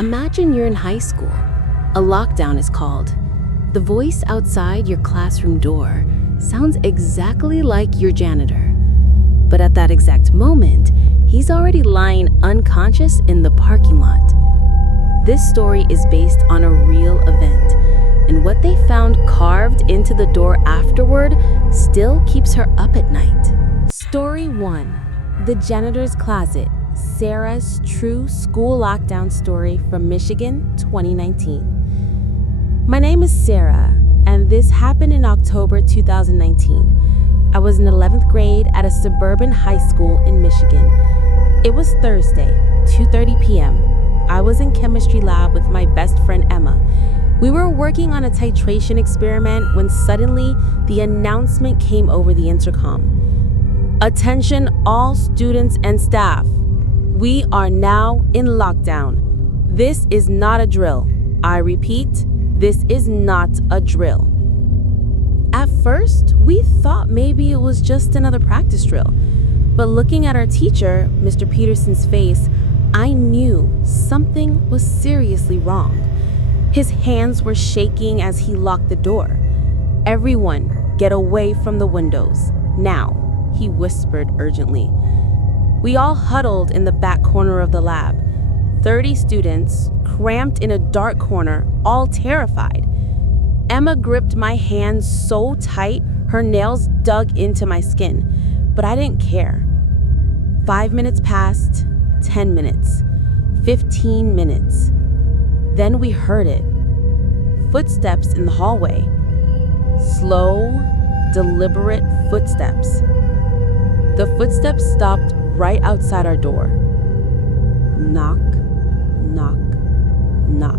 Imagine you're in high school. A lockdown is called. The voice outside your classroom door sounds exactly like your janitor. But at that exact moment, he's already lying unconscious in the parking lot. This story is based on a real event, and what they found carved into the door afterward still keeps her up at night. Story 1. The Janitor's Closet. Sarah's true school lockdown story from Michigan, 2019. My name is Sarah, and this happened in October 2019. I was in 11th grade at a suburban high school in Michigan. It was Thursday, 2:30 p.m. I was in chemistry lab with my best friend Emma. We were working on a titration experiment when suddenly the announcement came over the intercom. Attention all students and staff. We are now in lockdown. This is not a drill. I repeat, this is not a drill. At first, we thought maybe it was just another practice drill. But looking at our teacher, Mr. Peterson's face, I knew something was seriously wrong. His hands were shaking as he locked the door. "Everyone, get away from the windows. Now," he whispered urgently. We all huddled in the back corner of the lab. 30 students, cramped in a dark corner, all terrified. Emma gripped my hand so tight, her nails dug into my skin, but I didn't care. 5 minutes passed, 10 minutes, 15 minutes. Then we heard it. Footsteps in the hallway. Slow, deliberate footsteps. The footsteps stopped right outside our door. Knock, knock, knock.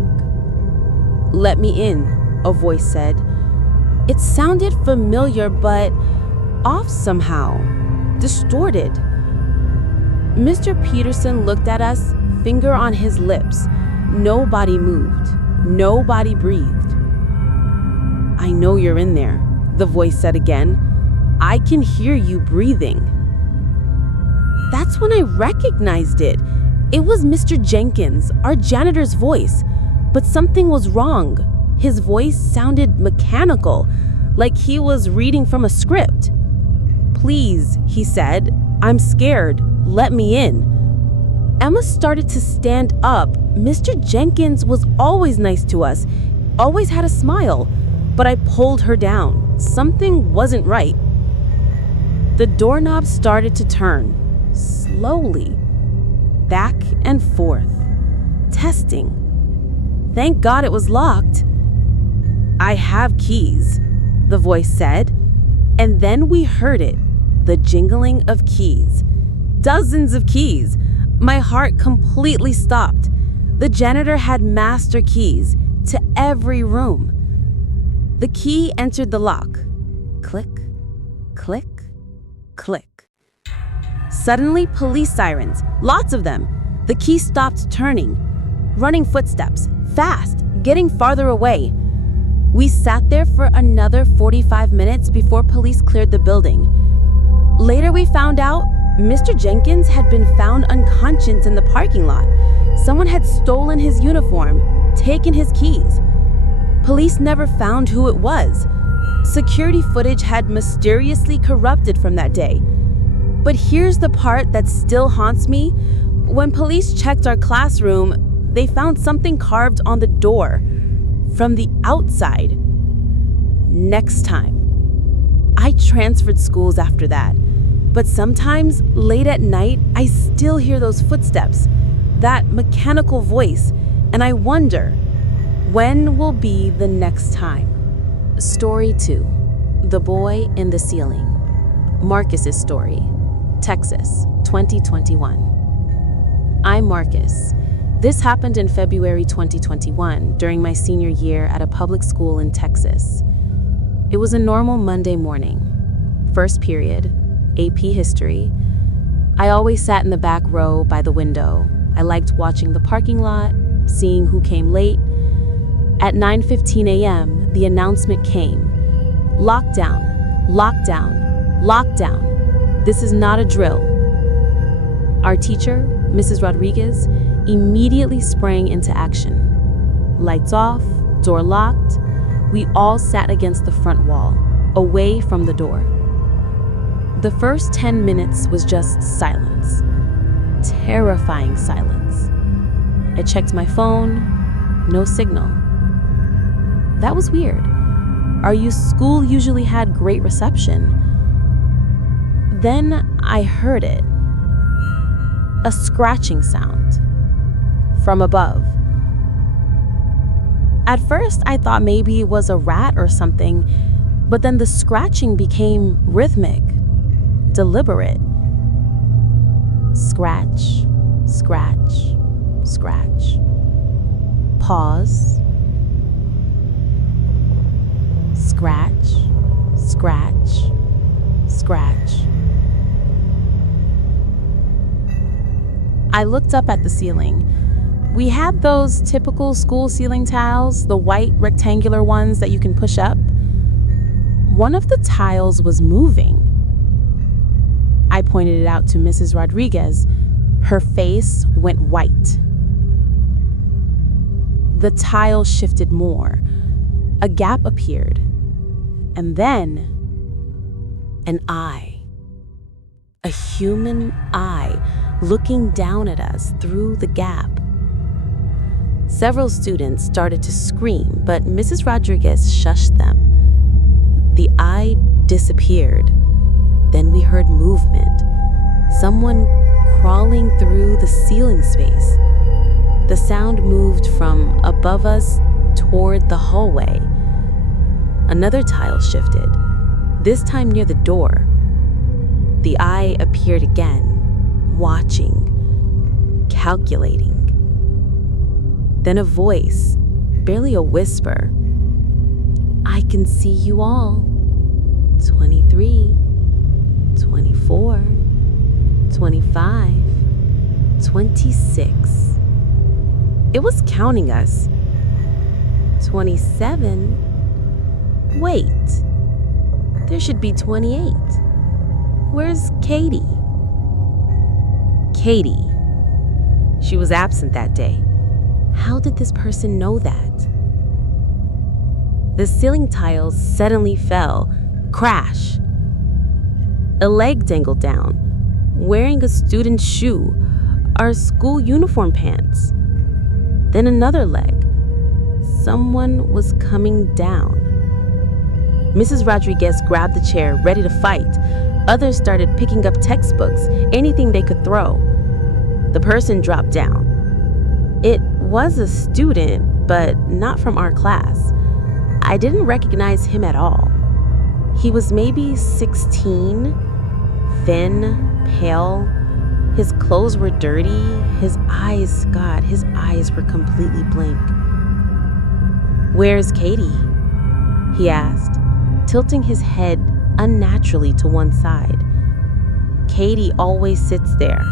"Let me in," a voice said. It sounded familiar, but off somehow, distorted. Mr. Peterson looked at us, finger on his lips. Nobody moved. Nobody breathed. "I know you're in there," the voice said again. "I can hear you breathing." That's when I recognized it. It was Mr. Jenkins, our janitor's voice. But something was wrong. His voice sounded mechanical, like he was reading from a script. "Please," he said, "I'm scared. Let me in." Emma started to stand up. Mr. Jenkins was always nice to us, always had a smile, but I pulled her down. Something wasn't right. The doorknob started to turn, slowly, back and forth, testing. Thank God it was locked. "I have keys," the voice said, and then we heard it, the jingling of keys. Dozens of keys. My heart completely stopped. The janitor had master keys to every room. The key entered the lock. Click, click, click. Suddenly, police sirens, lots of them. The key stopped turning. Running footsteps, fast, getting farther away. We sat there for another 45 minutes before police cleared the building. Later, we found out Mr. Jenkins had been found unconscious in the parking lot. Someone had stolen his uniform, taken his keys. Police never found who it was. Security footage had mysteriously corrupted from that day. But here's the part that still haunts me. When police checked our classroom, they found something carved on the door from the outside. Next time. I transferred schools after that. But sometimes, late at night, I still hear those footsteps, that mechanical voice, and I wonder, when will be the next time? Story 2. The Boy in the Ceiling. Marcus's story. Texas, 2021. I'm Marcus. This happened in February 2021 during my senior year at a public school in Texas. It was a normal Monday morning. First period, AP History. I always sat in the back row by the window. I liked watching the parking lot, seeing who came late. At 9:15 a.m., the announcement came. Lockdown, lockdown, lockdown. This is not a drill. Our teacher, Mrs. Rodriguez, immediately sprang into action. Lights off, door locked. We all sat against the front wall, away from the door. The first 10 minutes was just silence. Terrifying silence. I checked my phone, no signal. That was weird. Our school usually had great reception. Then I heard it. A scratching sound from above. At first, I thought maybe it was a rat or something, but then the scratching became rhythmic, deliberate. Scratch, scratch, scratch. Pause. Scratch, scratch, scratch. I looked up at the ceiling. We had those typical school ceiling tiles, the white rectangular ones that you can push up. One of the tiles was moving. I pointed it out to Mrs. Rodriguez. Her face went white. The tile shifted more. A gap appeared. And then, an eye. A human eye looking down at us through the gap. Several students started to scream, but Mrs. Rodriguez shushed them. The eye disappeared. Then we heard movement. Someone crawling through the ceiling space. The sound moved from above us toward the hallway. Another tile shifted, this time near the door. The eye appeared again, watching, calculating. Then a voice, barely a whisper. I can see you all. 23, 24, 25, 26. It was counting us. 27. Wait, there should be 28. Where's Katie? Katie. She was absent that day. How did this person know that? The ceiling tiles suddenly fell. Crash. A leg dangled down, wearing a student's shoe, our school uniform pants. Then another leg. Someone was coming down. Mrs. Rodriguez grabbed the chair, ready to fight. Others started picking up textbooks, anything they could throw. The person dropped down. It was a student, but not from our class. I didn't recognize him at all. He was maybe 16, thin, pale. His clothes were dirty. His eyes were completely blank. Where's Katie? He asked, tilting his head unnaturally to one side. Katie always sits there.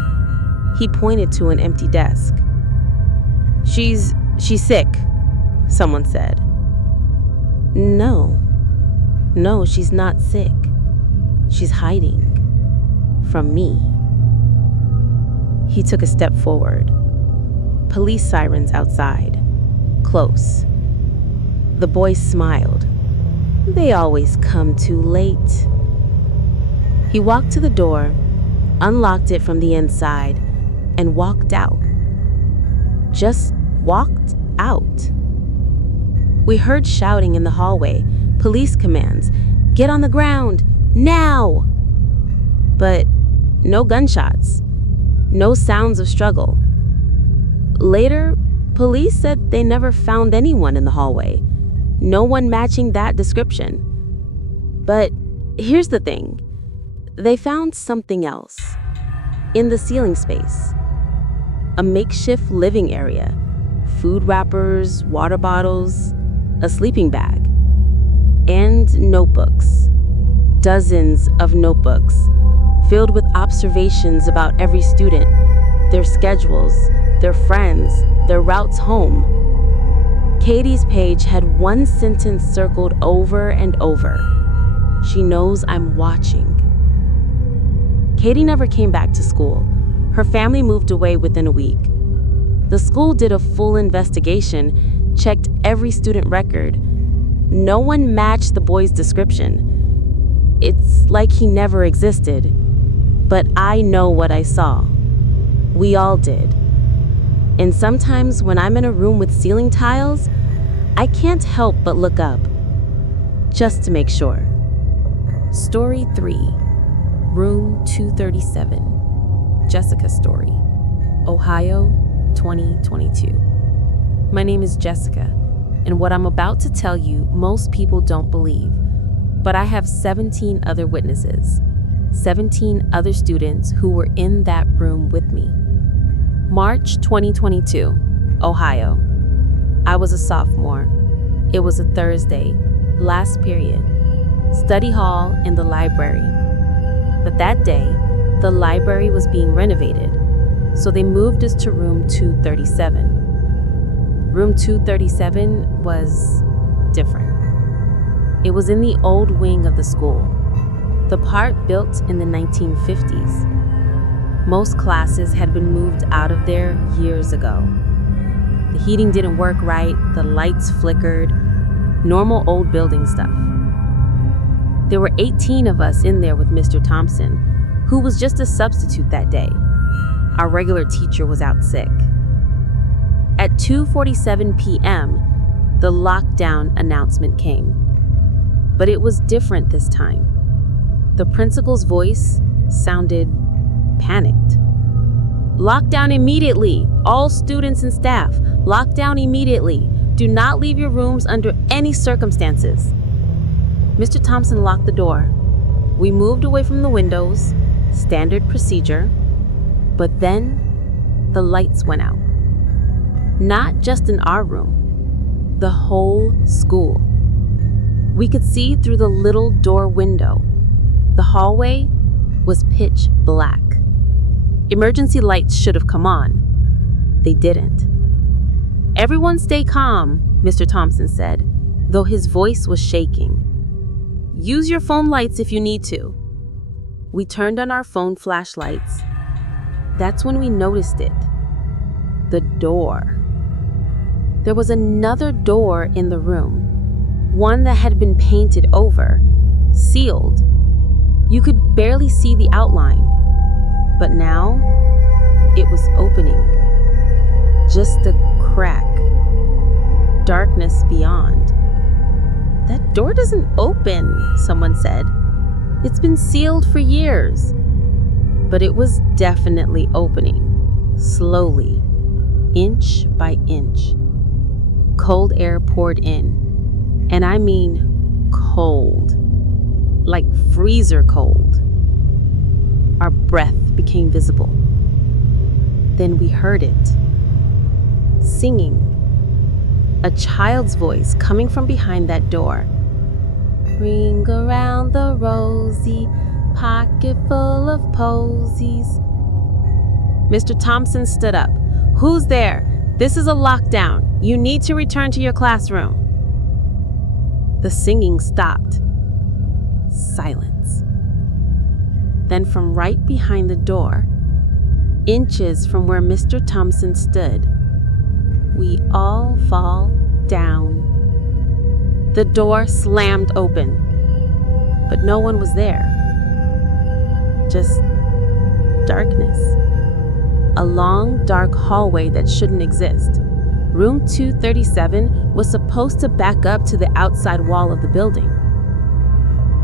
He pointed to an empty desk. She's sick, someone said. No, she's not sick. She's hiding from me. He took a step forward. Police sirens outside, close. The boy smiled. They always come too late. He walked to the door, unlocked it from the inside, and walked out. Just walked out. We heard shouting in the hallway, police commands, "Get on the ground, now!" But no gunshots, no sounds of struggle. Later, police said they never found anyone in the hallway, no one matching that description. But here's the thing, they found something else. In the ceiling space, a makeshift living area, food wrappers, water bottles, a sleeping bag, and notebooks. Dozens of notebooks filled with observations about every student, their schedules, their friends, their routes home. Katie's page had one sentence circled over and over. She knows I'm watching. Katie never came back to school. Her family moved away within a week. The school did a full investigation, checked every student record. No one matched the boy's description. It's like he never existed. But I know what I saw. We all did. And sometimes when I'm in a room with ceiling tiles, I can't help but look up, just to make sure. Story 3, Room 237, Jessica's story, Ohio, 2022. My name is Jessica, and what I'm about to tell you, most people don't believe, but I have 17 other witnesses, 17 other students who were in that room with me. March 2022, Ohio. I was a sophomore. It was a Thursday, last period. Study hall in the library. But that day, the library was being renovated, so they moved us to room 237. Room 237 was different. It was in the old wing of the school, the part built in the 1950s. Most classes had been moved out of there years ago. The heating didn't work right, the lights flickered, normal old building stuff. There were 18 of us in there with Mr. Thompson, who was just a substitute that day. Our regular teacher was out sick. At 2:47 p.m., the lockdown announcement came. But it was different this time. The principal's voice sounded panicked. Lockdown immediately! All students and staff, lockdown immediately! Do not leave your rooms under any circumstances. Mr. Thompson locked the door. We moved away from the windows, standard procedure, but then the lights went out. Not just in our room, the whole school. We could see through the little door window. The hallway was pitch black. Emergency lights should have come on. They didn't. Everyone stay calm, Mr. Thompson said, though his voice was shaking. Use your phone lights if you need to. We turned on our phone flashlights. That's when we noticed it. The door. There was another door in the room, one that had been painted over, sealed. You could barely see the outline. But now, it was opening. Just a crack. Darkness beyond. That door doesn't open, someone said. It's been sealed for years. But it was definitely opening. Slowly. Inch by inch. Cold air poured in. And I mean cold. Like freezer cold. Our breath became visible. Then we heard it. Singing. A child's voice coming from behind that door. Ring around the rosy, pocket full of posies. Mr. Thompson stood up. Who's there? This is a lockdown. You need to return to your classroom. The singing stopped. Silence. Then from right behind the door, inches from where Mr. Thompson stood, we all fall down. The door slammed open, but no one was there. Just darkness. A long, dark hallway that shouldn't exist. Room 237 was supposed to back up to the outside wall of the building.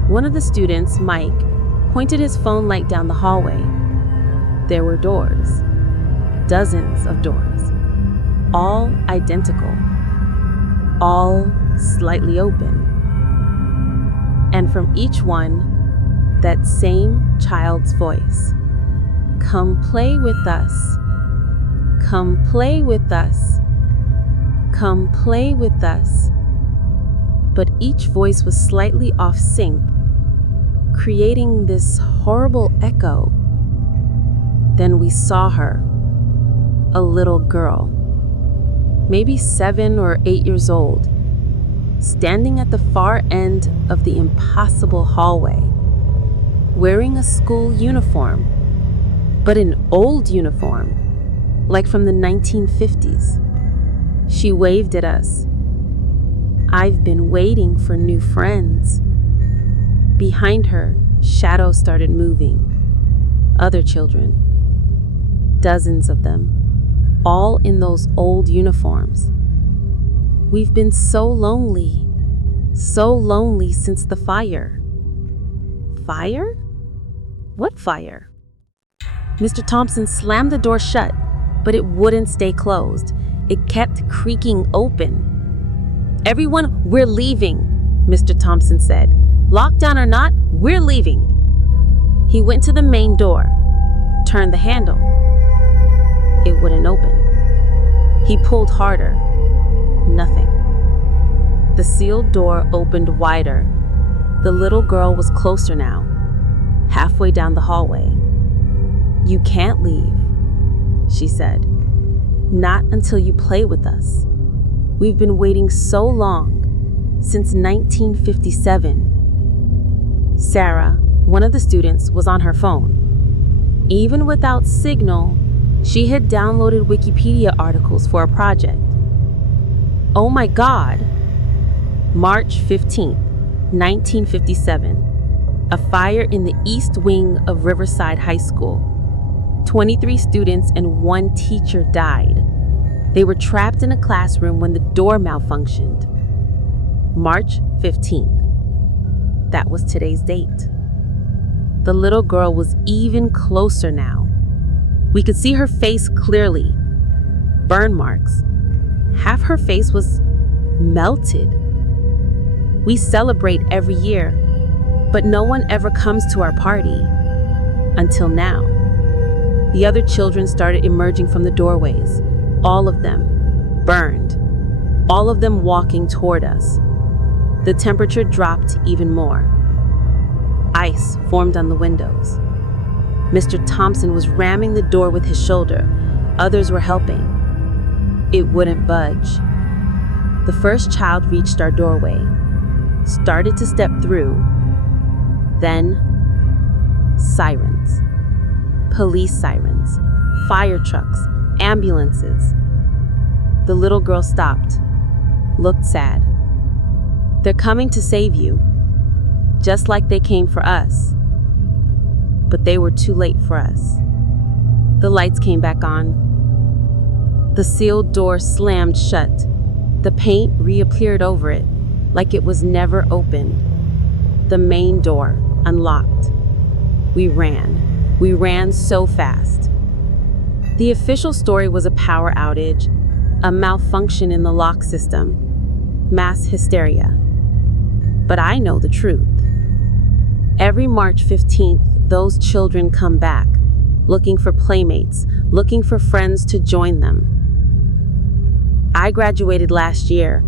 One of the students, Mike, pointed his phone light down the hallway. There were doors. Dozens of doors. All identical. All slightly open. And from each one, that same child's voice. Come play with us. Come play with us. Come play with us. But each voice was slightly off sync, creating this horrible echo. Then we saw her, a little girl, maybe 7 or 8 years old, standing at the far end of the impossible hallway, wearing a school uniform, but an old uniform, like from the 1950s. She waved at us. "I've been waiting for new friends." Behind her, shadows started moving. Other children. Dozens of them, all in those old uniforms. "We've been so lonely since the fire." Fire? What fire? Mr. Thompson slammed the door shut, but it wouldn't stay closed. It kept creaking open. "Everyone, we're leaving," Mr. Thompson said. "Lockdown or not, we're leaving." He went to the main door, turned the handle. It wouldn't open. He pulled harder. Nothing. The sealed door opened wider. The little girl was closer now, halfway down the hallway. "You can't leave," she said. "Not until you play with us. We've been waiting so long, since 1957. Sarah, one of the students, was on her phone. Even without signal, she had downloaded Wikipedia articles for a project. Oh my God! March 15th, 1957. A fire in the east wing of Riverside High School. 23 students and 1 teacher died. They were trapped in a classroom when the door malfunctioned. March 15th. That was today's date. The little girl was even closer now. We could see her face clearly. Burn marks. Half her face was melted. We celebrate every year, but no one ever comes to our party. Until now. The other children started emerging from the doorways. All of them burned. All of them walking toward us. The temperature dropped even more. Ice formed on the windows. Mr. Thompson was ramming the door with his shoulder. Others were helping. It wouldn't budge. The first child reached our doorway, started to step through. Then, sirens. Police sirens, fire trucks, ambulances. The little girl stopped, looked sad. "They're coming to save you, just like they came for us." But they were too late for us. The lights came back on. The sealed door slammed shut. The paint reappeared over it, like it was never opened. The main door unlocked. We ran. We ran so fast. The official story was a power outage, a malfunction in the lock system, mass hysteria. But I know the truth. Every March 15th, those children come back, looking for playmates, looking for friends to join them. I graduated last year,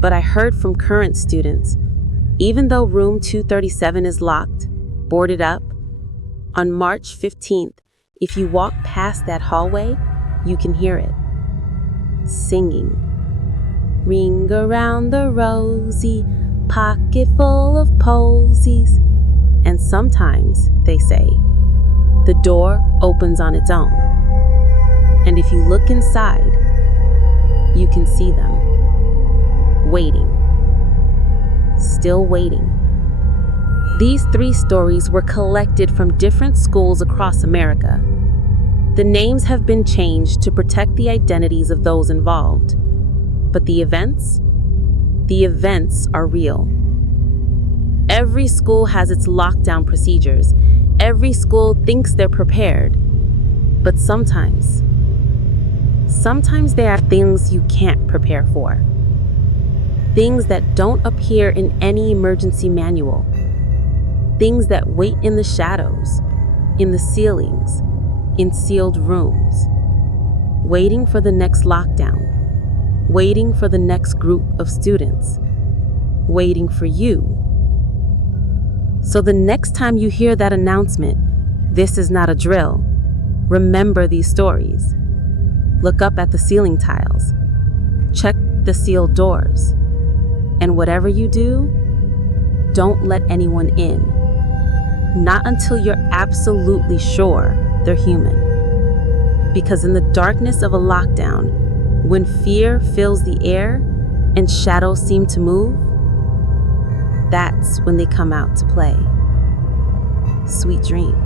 but I heard from current students, even though room 237 is locked, boarded up, on March 15th, if you walk past that hallway, you can hear it. Singing. "Ring around the rosy, pocket full of posies." And sometimes, they say, the door opens on its own. And if you look inside, you can see them. Waiting. Still waiting. These 3 stories were collected from different schools across America. The names have been changed to protect the identities of those involved. But the events are real. Every school has its lockdown procedures. Every school thinks they're prepared. But sometimes there are things you can't prepare for. Things that don't appear in any emergency manual. Things that wait in the shadows, in the ceilings, in sealed rooms. Waiting for the next lockdown. Waiting for the next group of students. Waiting for you. So the next time you hear that announcement, "This is not a drill," remember these stories. Look up at the ceiling tiles. Check the sealed doors. And whatever you do, don't let anyone in. Not until you're absolutely sure they're human. Because in the darkness of a lockdown, when fear fills the air and shadows seem to move, that's when they come out to play. Sweet dreams.